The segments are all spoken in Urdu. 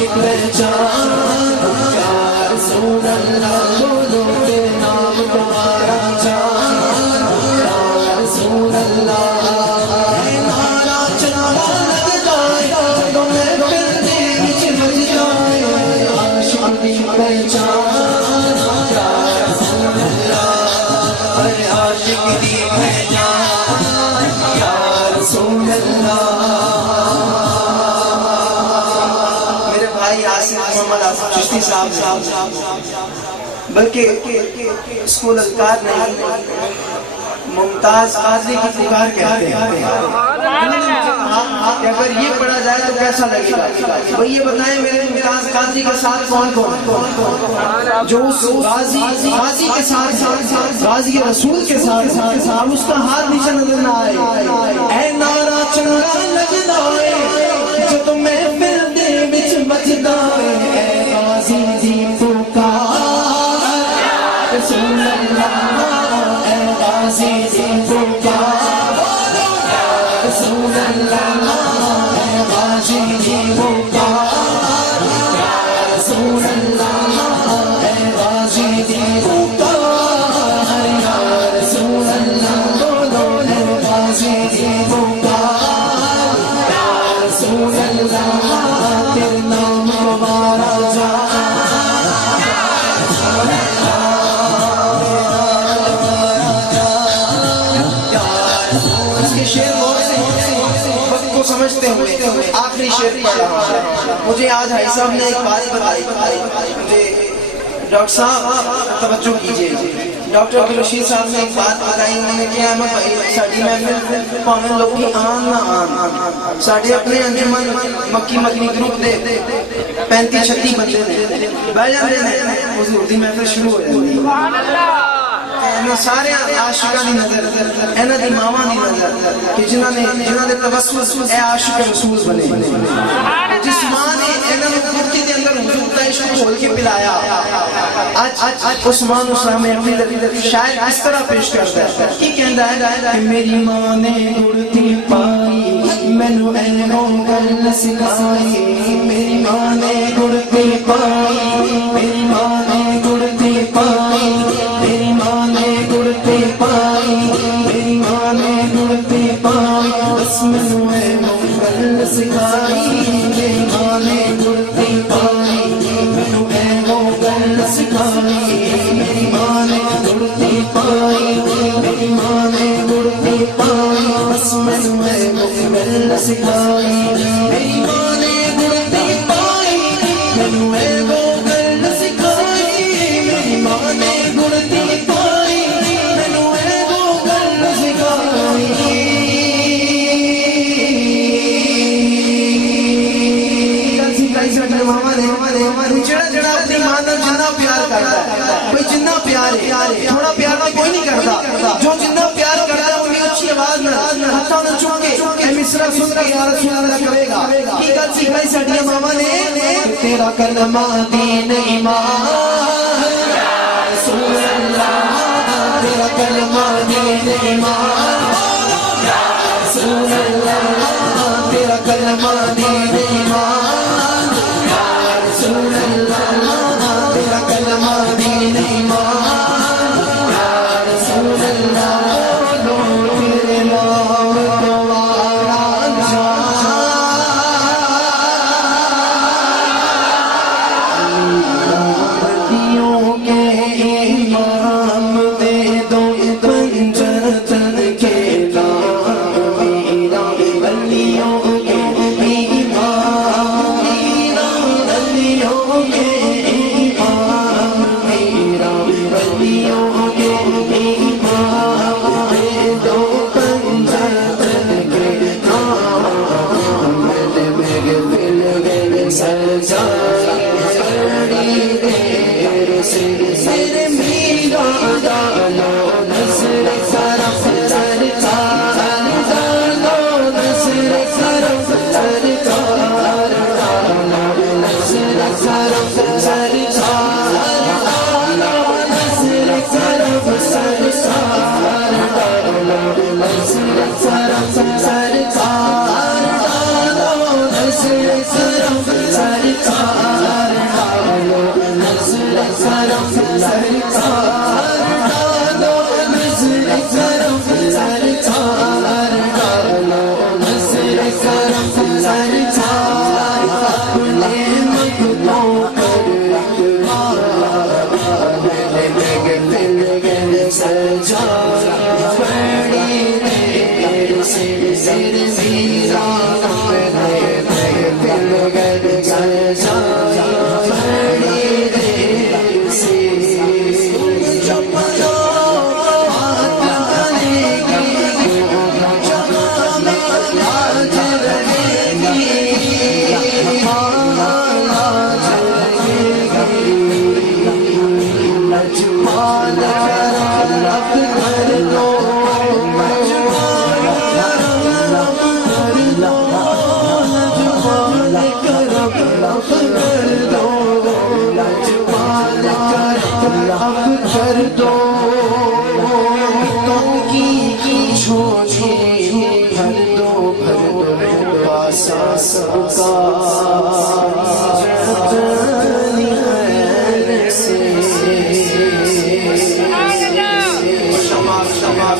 عاشق پہچان یا رسول اللہ بولو کہ نام تمہارا جان یا رسول اللہ نارا چنگا لگدا جدوں محفل دے وچ بج جائے عاشق دی پہچان یا رسول اللہ عاشق دی پہچان یا رسول اللہ محمد آصف چشتی صاحب بلکہ اسکول اذکار نہیں ممتاز قاضی کی پکار کہتے ہیں کہ اگر یہ پڑھا جائے تو کیسا لگے گا وہ یہ بتائیں میرے ممتاز قاضی کے ساتھ کون کون جو اس غازی کے ساتھ غازی رسول کے ساتھ اس کا ہاتھ نیچے نظر نہ آئے اے نعرہ چنگا لگدا اے جو تمہیں پھر دے وچ بجدا اے غازی دی پکار رسول اللہ اے غازی دی پکار رسول اللہ اے غازی دی پکار رسول اللہ اے غازی دی پکار یا رسول اللہ بولو اے غازی دی پکار یا رسول اللہ تیرے نام ہمارا جان اس کے شعر وقت کو سمجھتے ہوئے آخری شعر پڑھ رہا ہوں مجھے آج بھائی صاحب نے ایک بات بتائی مجھے ڈاکٹر صاحب توجہ کیجئے ڈاکٹر عبدالرشید صاحب نے ایک بات بتائی انہوں نے کہا احمد بھائی ساڑی محفل پاویں لوگی آن نہ آن ساڑے اپنے انجمن مکی مدنی گروپ دے 35-36 بندے دے بھائی جاندے ہیں حضور دی محفل شروع ہو جاتی سارے عاشقاں دی نظر انہاں دی ماواں دی نظر کہ جنہاں دے توسل اے عاشق رسول بنے جس ماں نے انہاں نوں کرتی دے اندر حضور دا عشق کھول کے پلایا آج عثمان اسلام اپنی شاعر اس طرح پیش کرتا ہے کہ کہندا ہے کہ میری ماں نے گڑتی پائی مینوں اینوں گل سکھائی میری ماں نے گڑتی پائی میری ماں نے گڑتی پائی میری ماں نے گڑتی پائی میری ماں نے گڑتی پائی بس مینوں اینوں گل سکھائی میری ماں نے گڑتی پائی مینوں اینوں گل سکھائی میری ماں نے گڑتی پائی میری ماں نے گڑتی پائی بس مینوں اینوں گل سکھائی میری ماں نے گڑتی پائی مینوں اینوں گل سکھائی میری ماں نے گڑتی پائی مینوں اینوں گل سکھائی جڑا اپنی ماں نال جنہ پیار کرتا ہے کوئی جنہ پیار ہے تھوڑا پیار کوئی نہیں کرتا جو جنہ پیار کرتا ہے انہیں اچھی آواز میں ہاتھوں نے چوم کے اے مصرع سن کے یا رسول اللہ کرے گا کی گل سکھائی ساڈیاں ماواں نے تیرا کلمہ دین ایمان یا رسول اللہ تیرا کلمہ دین ایمان یا رسول اللہ تیرا کلمہ دین ایمان یا رسول اللہ تیرا کلمہ دین ایمان یا رسول اللہ تیرے نام تمہارا جان کے امام دے دو پنجر تن کے نام میرا ولیوں کے امام میرے میرا دل گر جایا بڑی دیر سے چپلو ہاتھ آنے گی جہاں میں آج رہے گی آج رہے گی لجپال اب کر دو کر دو تم کی جھولی بھر دو پاسا سب کا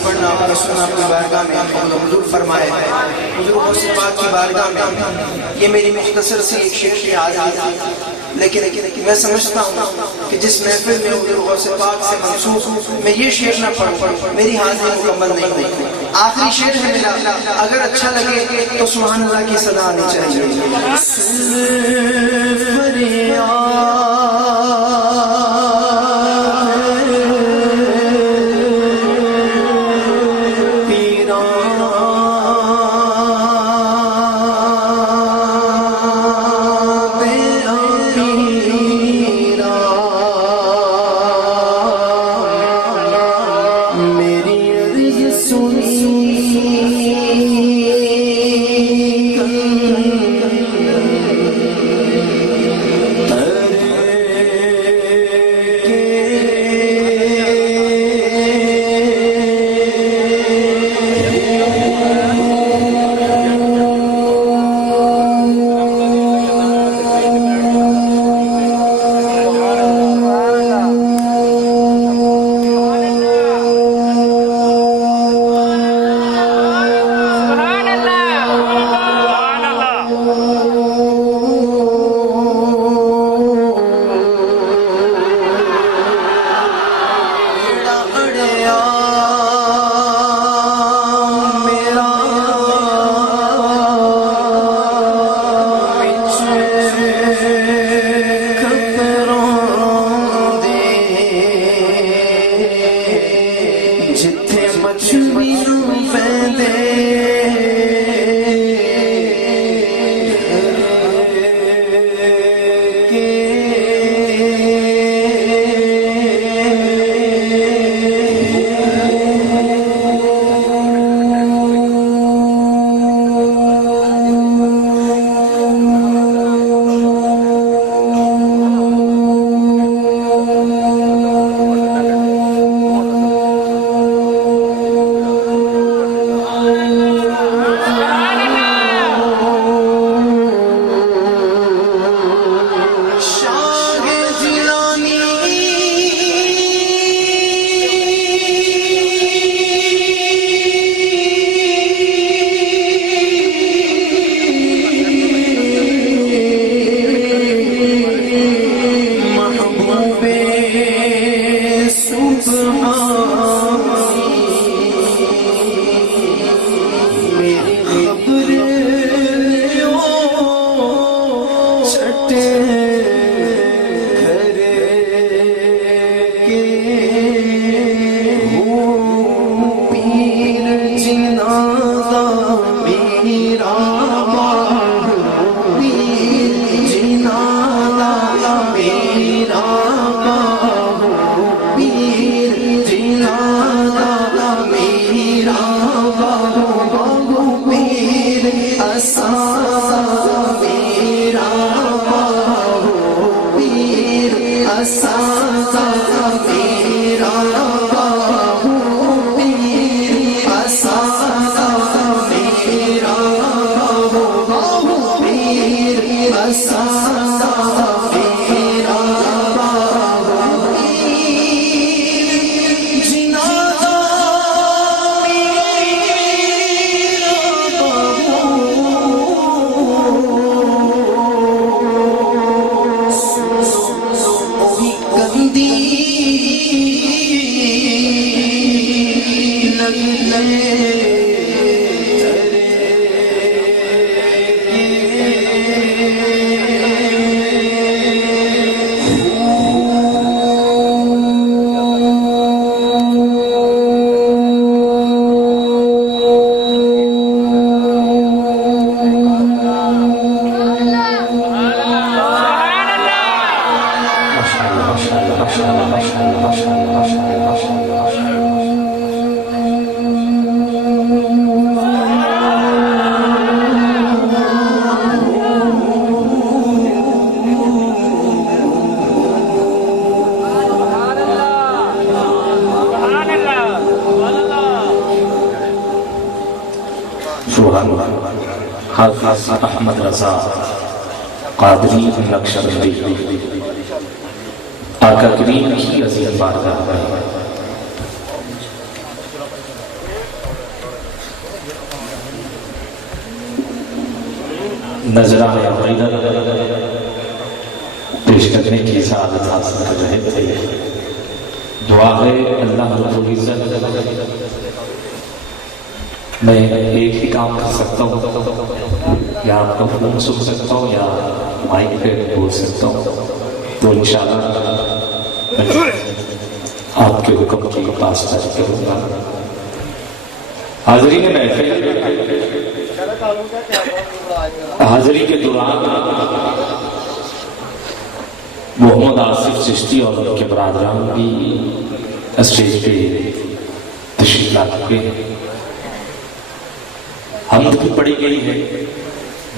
پڑھنا سنا کی بارگاہ میں حضور فرمائے حضور غوث پاک کی بارگاہ میں یہ میری مختصر سی ایک شعر کی حاضری تھی لیکن میں سمجھتا ہوں کہ جس محفل میں حضور غوث پاک سے منسوب میں یہ شعر نہ پڑھوں میری حاضری مکمل نہیں ہوئی آخری شعر ہے میرا اگر اچھا لگے تو سبحان اللہ کی صدا آنی چاہیے سبحان حافظ احمد رضا قادری نقشبندی آقا کریم کی عظیم بارگاہ میں نذرانہ عقیدت پیش کرنے کی سعادت حاصل کر رہے تھے. دعا ہے اللہ رب العزت میں ایک ہی کام کر سکتا ہوں، یا آپ کا فون سن سکتا ہوں یا مائک پہ بول سکتا ہوں، تو انشاءاللہ آپ کے حکم کی پاس کروں گا. حاضرین محفل، حاضری کے دوران محمد آصف چشتی اور ان کے برادران بھی اسٹیج پہ تشریف لا چکے ہیں. حمد بھی پڑھی گئی ہے،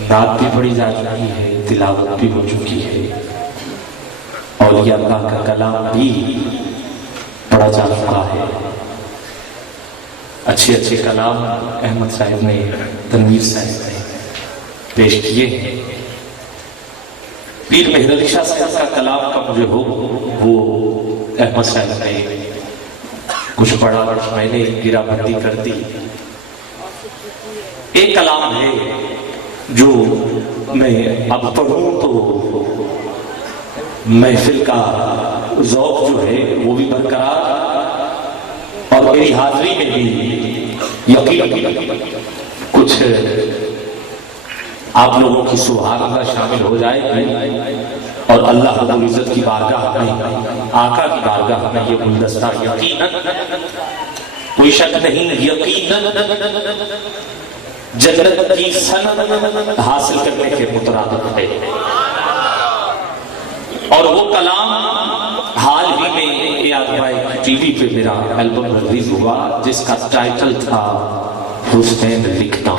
نعت بھی پڑھی جا چکی ہے، تلاوت بھی ہو چکی ہے، اور یہ اللہ کا کلام بھی پڑھا جا چکا ہے. اچھے اچھے کلام احمد صاحب نے، تنویر صاحب نے پیش کیے ہیں. پیر مہر علی شاہ صاحب کا کلام کا مجھے ہو وہ احمد صاحب نے کچھ پڑھا، میں نے گرا بندی کر دی. ایک کلام ہے جو میں اب پڑھوں تو محفل کا ذوق جو ہے وہ بھی برقرار، اور میری حاضری میں بھی یقین کچھ آپ لوگوں کی سبحان اللہ شامل ہو جائے گی، اور اللہ رب العزت کی بارگاہ میں، آقا کی بارگاہ میں یہ گلدستہ یقیناً، کوئی شک نہیں، یقیناً جنت کی سند حاصل کرنے کے مترادف ہے. اور وہ کلام حال ہی میں اے آدمائی ٹی وی پہ میرا البم ریلیز ہوا جس کا ٹائٹل تھا حسین لکھنا.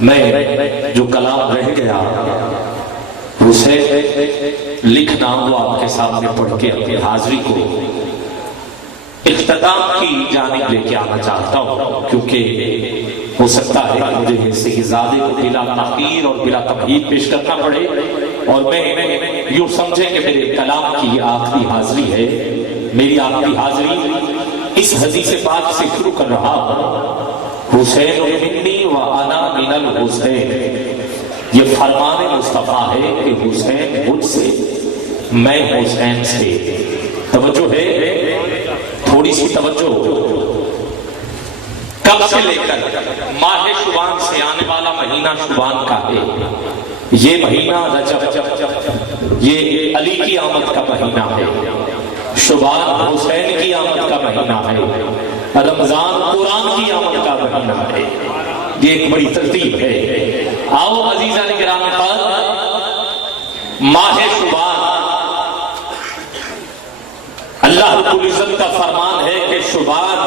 میں جو کلام رہ گیا حسین لکھنا وہ آپ کے سامنے پڑھ کے اپنی حاضری کو اختتام کی جانب لے کے آنا چاہتا ہوں، کیونکہ ہو سکتا ہے کہ مجھے حصے کی زادے کو بلا تحقیر اور بلا تمہید پیش کرنا پڑے، اور میں یوں سمجھے کہ میرے کلام کی یہ آخری حاضری ہے. میری آخری حاضری اس حدیث پاک سے شروع کر رہا ہوں، حسین منی و انا من الحسین. یہ فرمان مصطفیٰ ہے کہ حسین مجھ سے، میں حسین سے. توجہ ہے، تھوڑی سی توجہ. کب سے لے کر ماہ شعبان سے آنے والا مہینہ شعبان کا ہے، یہ مہینہ رجب، یہ علی کی آمد کا مہینہ ہے. شعبان حسین کی آمد کا مہینہ ہے. رمضان قرآن کی آمد کا مہینہ ہے. یہ ایک بڑی ترتیب ہے. آؤ عزیزان کرام، ماہ شعبان، اللہ رب العزت کا فرمان ہے کہ شعبان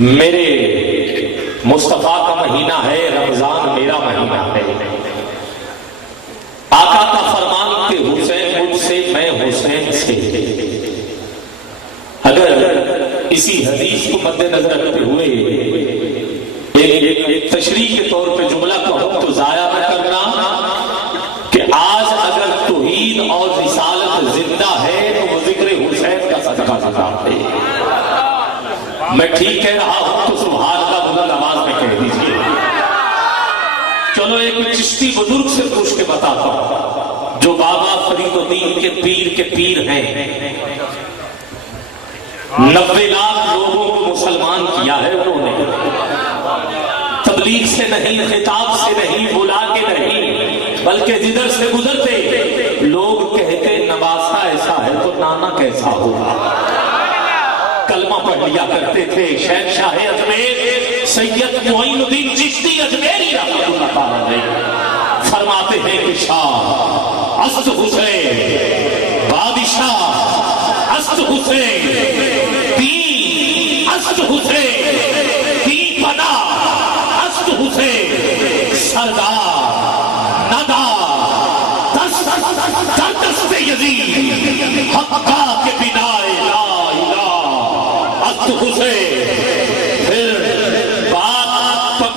میرے مصطفیٰ کا مہینہ ہے، رمضان میرا مہینہ ہے. آقا کا فرمان کہ حسین مجھ سے، میں حسین سے. اگر اسی حدیث کو مد نظر رکھتے ہوئے ایک تشریح کے طور پہ جملہ کو تو ضائع نہ کرنا کہ آج اگر توحید اور رسالت زندہ ہے تو وہ ذکر حسین کا صدقہ زکات ہے. میں ٹھیک کہہ رہا ہوں تو سبحان اللہ بلند آواز میں کہہ دیجیے. چلو ایک چشتی بزرگ سے پوچھ کے بتاتا ہوں جو بابا فرید الدین کے پیر ہیں. 90 لاکھ لوگوں کو مسلمان کیا ہے انہوں نے. تبلیغ سے نہیں، خطاب سے نہیں، بلا کے نہیں، بلکہ جدھر سے گزرتے لوگ کہتے نواسا ایسا ہے تو نانا کیسا ہوگا. کلمہ پڑھ لیا کرتے تھے. شہنشاہ اجمیر سید معین الدین چشتی اجمیری رحمۃ اللہ تعالیٰ علیہ فرماتے ہیں کہ شاہ است حسین، بادشاہ است حسین، دین است حسین، دین پنا است حسین، سردار ندار دست یزید حقا کے بنا لا الہ است حسین. پھر بات